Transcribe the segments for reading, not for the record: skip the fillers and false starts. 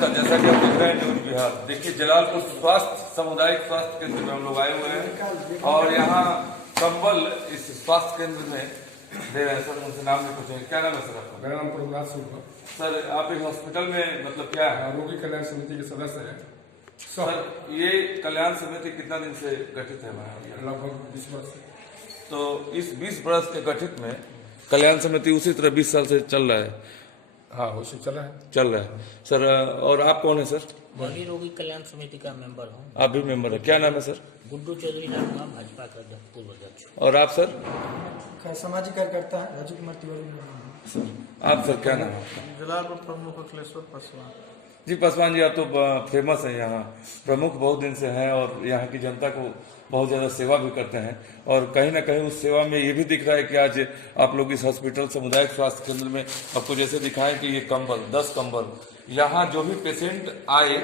नमस्कार। जैसा कि आप देख रहे हैं न्यूज बिहार, देखिए जलालपुर सामुदायिक स्वास्थ्य केंद्र में हम लोग आए हुए हैं और यहाँ कंबल इस स्वास्थ्य केंद्र में दे रहे हैं। सर उनसे नाम नहीं पूछेंगे, क्या नाम है सर आपका? मेरा नाम प्रभुनाथ सिंह है। सर आप इस हॉस्पिटल में मतलब क्या है? रोगी कल्याण समिति के सदस्य हैं। सर ये कल्याण समिति कितना दिन से गठित है? लगभग 20 वर्ष से। तो इस 20 वर्ष के गठित में कल्याण समिति उसी तरह 20 साल से चल रहा है? हाँ, उसी चल रहा है सर। और आप कौन है सर? मैं भी रोगी कल्याण समिति का मेंबर हूँ। आप भी मेंबर है, क्या नाम है सर? गुड्डू चौधरी नाम हुआ, भाजपा का पूर्व अध्यक्ष। और आप सर? सामाजिक कार्यकर्ता राजू कुमार तिवारी। आप सर क्या नाम है? जलालपुर प्रमुख अखिलेश्वर पासवान। जी पासवान जी, आप तो फेमस है, यहाँ प्रमुख बहुत दिन से हैं और यहाँ की जनता को बहुत ज़्यादा सेवा भी करते हैं। और कहीं ना कहीं उस सेवा में ये भी दिख रहा है कि आज आप लोग इस हॉस्पिटल सामुदायिक स्वास्थ्य केंद्र में आपको जैसे दिखाएं कि ये कंबल 10 कंबल, यहाँ जो भी पेशेंट आए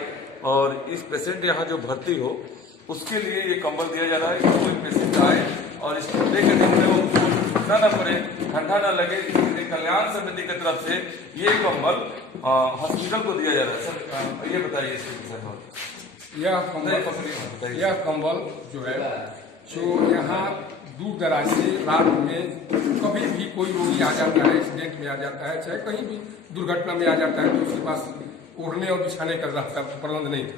और इस पेशेंट यहाँ जो भर्ती हो उसके लिए ये कंबल दिया जा रहा है कि कोई पेशेंट आए और इस ठंडे के दिन में वो सूखना ना पड़े, ठंडा ना लगे, इसलिए कल्याण समिति की तरफ से ये कंबल हॉस्पिटल को दिया जा रहा है। सर ये बताइए इसके विषय में। यह कंबल जो है जो यहाँ दूर दराज से रात में कभी भी कोई रोगी आ जाता है, एक्सीडेंट में आ जाता है, चाहे कहीं भी दुर्घटना में आ जाता है, तो उसके पास ओढ़ने और बिछाने का रास्ता प्रबंध नहीं था।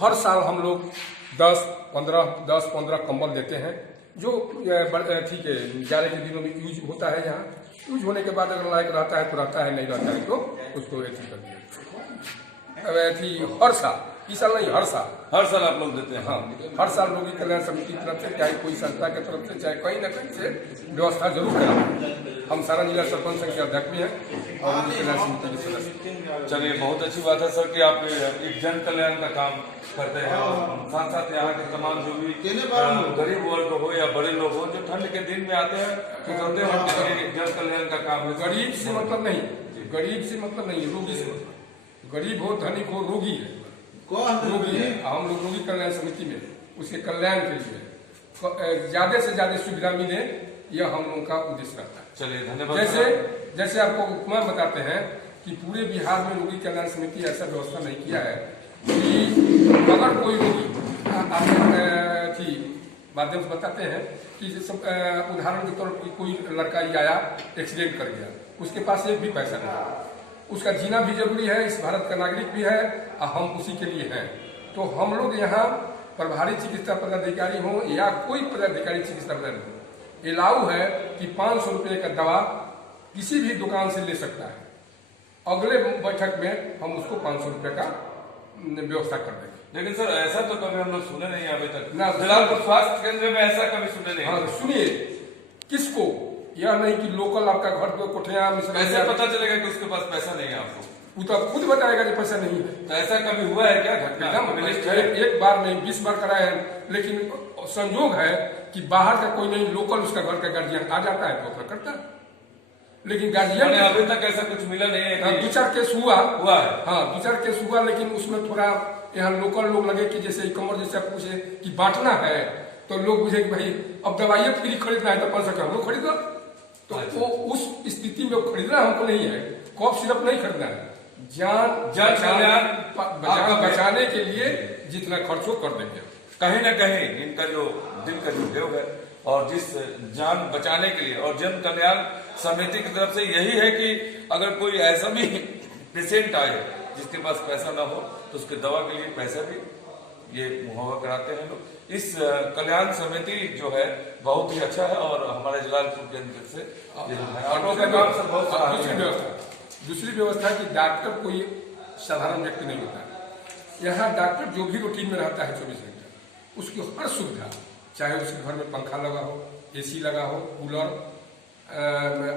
हर साल हम लोग 10-15 कंबल देते हैं जो ठीक है जाड़े के दिनों में यूज होता है। यहाँ यूज होने के बाद अगर लायक रहता है तो रहता है, नहीं रहता है तो उसको ऐसी कर दिया। हर साल, इस साल नहीं, हर साल आप लोग देते हैं? हाँ, हर साल रोगी कल्याण समिति की तरफ से, चाहे कोई संस्था की तरफ से, चाहे कहीं न कहीं से व्यवस्था जरूर कराते हैं। हम सारा जिला सरपंच संघ के अध्यक्ष भी हैं और रोगी कल्याण समिति के सदस्य। चलिए बहुत अच्छी बात है सर कि आप एक जन कल्याण का काम करते हैं और साथ साथ यहाँ के तमाम जो भी गरीब वर्ग हो या बड़े लोग हो जो ठंड के दिन में आते हैं तो करते हैं जन कल्याण का काम है। गरीब से मतलब नहीं, रोगी से मतलब। गरीब हो, धनिक हो, रोगी है, हम लोग रोगी कल्याण समिति में उसके कल्याण के लिए ज्यादा से ज्यादा सुविधा मिले, यह हम लोगों का उद्देश्य रहता है। चलिए धन्यवाद। जैसे आपको उपमा बताते हैं कि पूरे बिहार में रोगी कल्याण समिति ऐसा व्यवस्था नहीं किया है कि अगर कोई रोगी की माध्यम से बताते हैं कि उदाहरण के तौर पर कोई लड़का ही आया, एक्सीडेंट कर गया, उसके पास एक भी पैसा नहीं, उसका जीना भी जरूरी है, इस भारत का नागरिक भी है और हम उसी के लिए हैं। तो हम लोग यहाँ प्रभारी चिकित्सा पदाधिकारी हों या कोई पदाधिकारी चिकित्सा पदाधिकारी अलाउ है कि 500 रुपये का दवा किसी भी दुकान से ले सकता है। अगले बैठक में हम उसको 500 रुपये का व्यवस्था कर देंगे। लेकिन सर ऐसा तो कभी हम लोग सुने नहीं अभी तक ना, जलालपुर स्वास्थ्य केंद्र में ऐसा कभी सुने नहीं। हाँ सुनिए, किसको यह नहीं कि लोकल आपका घर को कोठिया में कैसे पता चलेगा कि उसके पास पैसा नहीं है? आपको वो तो खुद बताएगा कि पैसा नहीं है। तो ऐसा कभी हुआ है क्या घटना? एक बार नहीं 20 बार कराए हैं, लेकिन संयोग है कि बाहर का कोई नहीं, लोकल उसका घर का गार्जियन आ जाता है तो अपना करता है। लेकिन गार्जियन अभी तक ऐसा कुछ मिला नहीं है? 2-4 केस हुआ है। हाँ 2-4 केस हुआ, लेकिन उसमें थोड़ा यहाँ लोकल लोग लगे कि जैसे कमर जैसे पूछे कि बांटना है तो लोग बुझे कि भाई अब दवाइयाँ फ्री खरीदना है तो 500 का हम लोग खरीद लो। तो वो उस स्थिति में खरीदना हमको नहीं है, कॉफ सिरप नहीं खरीदना है, जान बचाने के लिए जितना खर्च हो कर देंगे। कहीं ना कहीं इनका जो दिल का जो उपयोग है और जिस जान बचाने के लिए और जन कल्याण समिति की तरफ से यही है कि अगर कोई ऐसा भी पेशेंट आए जिसके पास पैसा ना हो तो उसके दवा के लिए पैसा भी ये मुहैया कराते हैं लोग। इस कल्याण समिति जो है बहुत ही अच्छा है और हमारे जलालपुर केंद्र से दूसरी व्यवस्था की डॉक्टर कोई साधारण व्यक्ति नहीं होता है। यहाँ डॉक्टर जो भी रूटीन में रहता है 24 घंटे, उसकी हर सुविधा, चाहे उसके घर में पंखा लगा हो, एसी लगा हो, कूलर,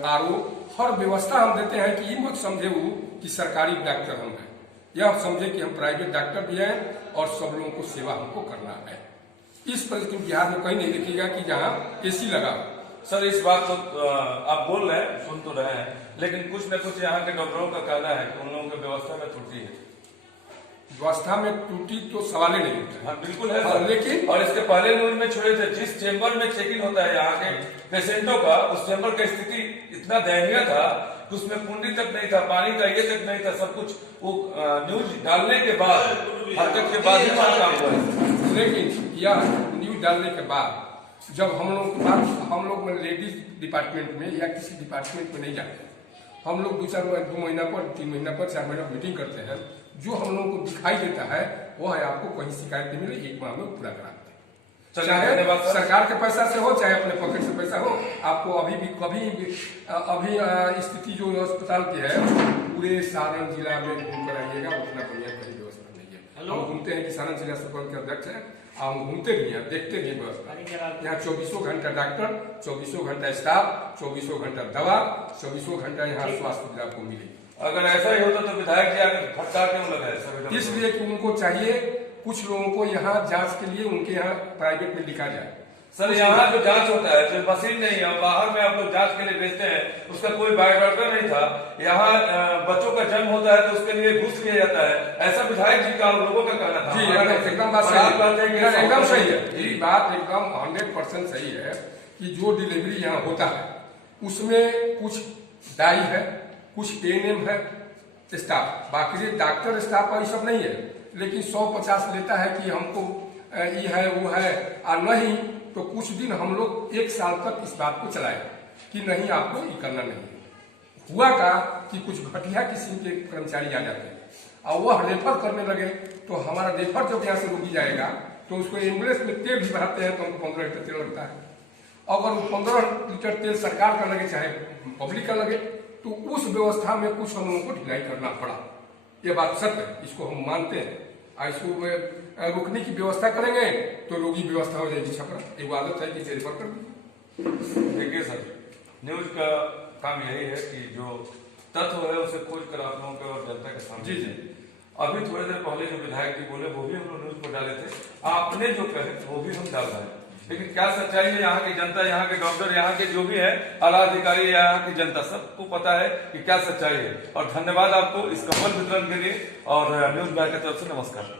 आरओ, हर व्यवस्था हम देते हैं कि ये मत समझे वो कि सरकारी डॉक्टर हम हैं, यह समझे कि हम प्राइवेट डॉक्टर भी हैं और सब लोगों को सेवा हमको करना है। इस परिस्थिति में बिहार में कहीं नहीं देखिएगा कि जहाँ एसी लगा हो। सर इस बात को आप बोल रहे हैं, सुन तो रहे हैं, लेकिन कुछ न कुछ यहाँ के डॉक्टरों का कहना है कि उन लोगों की व्यवस्था में त्रुटि है। व्यवस्था में त्रुटि तो सवाल ही नहीं होता। हाँ बिल्कुल है सर, लेकिन और इसके पहले न्यूज में छोड़े थे जिस चेंबर में चेकिंग होता है यहाँ के पेशेंटों का, उस चेंबर की स्थिति इतना दयनीय था कि उसमें कुंडी तक नहीं था, पानी का ये तक नहीं था, सब कुछ वो न्यूज डालने के बाद, हरकत के बाद ही वहाँ काम हुआ है। लेकिन यह न्यूज डालने के बाद जब हम लोग लेडीज डिपार्टमेंट में या किसी डिपार्टमेंट में नहीं जाते, हम लोग 2 महीना पर, 3 महीना पर, 4 महीना मीटिंग करते हैं। जो हम लोगों को दिखाई देता है वो है आपको कहीं शिकायत नहीं मिले, 1 माह में पूरा करा देते हैं। चाहे सरकार के पैसा से हो, चाहे अपने पॉकेट से पैसा हो। आपको अभी भी अभी स्थिति जो अस्पताल की है, पूरे सारण जिला में घूम कर आइएगा, उतना बढ़िया कहीं व्यवस्था नहीं है। हम घूमते हैं कि सारण जिला सरकार के अध्यक्ष है, हम घूमते भी हैं, देखते भी हैं व्यवस्था। यहाँ 24 घंटा डॉक्टर, 24 घंटा स्टाफ, 24 घंटा दवा, 24 घंटा यहाँ स्वास्थ्य सुविधा आपको मिलेगी। अगर ऐसा ही होता तो विधायक जी आकर फटकार क्यों लगाए? इसलिए कि उनको चाहिए कुछ लोगों को यहाँ जांच के लिए उनके यहाँ प्राइवेट में लिखा जाए। सर यहाँ जो जांच होता है, जो मशीन नहीं है, बाहर में आप लोग जांच के लिए भेजते हैं, उसका कोई बायोडाटा नहीं था। यहाँ बच्चों का जन्म होता है तो उसके लिए घूस लिया जाता है, ऐसा विधायक जी का लोगों का कहना था। जी एकदम बात सही है, एकदम सही है, ये बात एकदम 100% सही है कि जो डिलीवरी यहाँ होता है उसमें कुछ दाई है, कुछ एएनएम है स्टाफ, बाकी डॉक्टर स्टाफ का ये सब नहीं है। लेकिन 150 लेता है कि हमको ये है वो है, और नहीं तो कुछ दिन हम लोग 1 साल तक इस बात को चलाए कि नहीं आपको ये करना नहीं। हुआ का कि कुछ घटिया किस्म के कर्मचारी आ जाते हैं और वह रेफर करने लगे, तो हमारा रेफर जब यहाँ से रोकी जाएगा तो उसको एम्बुलेंस में तेल भी भराते हैं तो हमको 15 लीटर तेल लगता है। अगर 15 लीटर तेल सरकार का लगे चाहे पब्लिक का लगे, तो उस व्यवस्था में कुछ हम लोगों को ढिलाई करना पड़ा। ये बात सत्य है, इसको हम मानते हैं। इसको रोकने की व्यवस्था करेंगे तो रोगी व्यवस्था हो जाएगी छपरा। एक आदत है कि रेफर कर दी। देखिए सर, न्यूज का काम यही है कि जो तथ्य है उसे खोज कर आप लोगों के और जनता के सामने। जी। अभी थोड़ी देर पहले जो विधायक जी बोले वो भी हम लोग न्यूज पर डाले थे, आपने जो कहे वो भी हम डाल रहे हैं। लेकिन क्या सच्चाई है, यहाँ की जनता, यहाँ के डॉक्टर, यहाँ के जो भी है आला अधिकारी, यहाँ की जनता, सबको पता है कि क्या सच्चाई है। और धन्यवाद आपको इस कंबल वितरण के लिए। और न्यूज बैग की तरफ से नमस्कार।